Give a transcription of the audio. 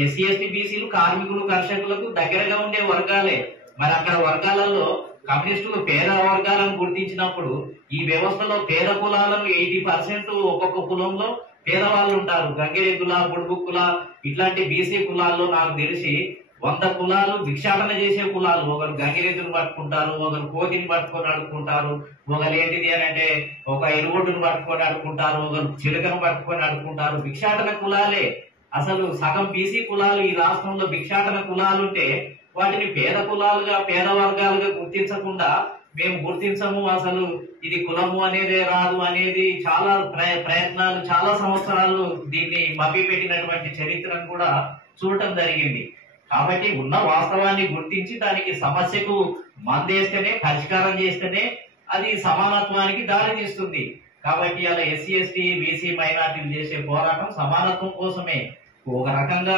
SC ST బీసీలు కార్మికులు కర్షకులకు దగ్గరగా ఉండే వర్గాలే. మరి అక్కడ వర్గాలలో కమ్యూనిస్టులు పేద వర్గాలను గుర్తించినప్పుడు ఈ వ్యవస్థలో పేద కులాలను 80% ఒక్కొక్క కులంలో పేదవాళ్ళు ఉంటారు. గంగిరెద్దుల, బుడుగు కుల ఇట్లాంటి బీసీ కులాల్లో నాకు తెలిసి 100 కులాలు భిక్షాటన చేసే కులాలు. ఒకరు గంగిరెద్దును పట్టుకుంటారు, ఒకరు కోతిని పట్టుకొని అడుక్కుంటారు, ఒకరు ఏంటిది అని అంటే ఒక ఎరుగొడ్డును పట్టుకొని అడుక్కుంటారు, ఒకరు చిలుకను పట్టుకొని అడుక్కుంటారు. భిక్షాటన కులాలే. అసలు సగం బీసీ కులాలు ఈ రాష్ట్రంలో భిక్షాటన కులాలుంటే వాటిని పేద కులాలుగా పేద వర్గాలుగా గుర్తించకుండా మేము గుర్తించము, అసలు ఇది కులము అనేదే రాదు అనేది చాలా ప్రయత్నాలు, చాలా సంవత్సరాలు దీన్ని మభ్యపెట్టినటువంటి చరిత్రను కూడా చూడటం జరిగింది. కాబట్టి ఉన్న వాస్తవాన్ని గుర్తించి దానికి సమస్యకు మందేస్తేనే, పరిష్కారం చేస్తేనే అది సమానత్వానికి దారి తీస్తుంది. కాబట్టి అలా ఎస్సీ ఎస్టీ బీసీ మైనార్టీలు చేసే పోరాటం సమానత్వం కోసమే. ఒక రకంగా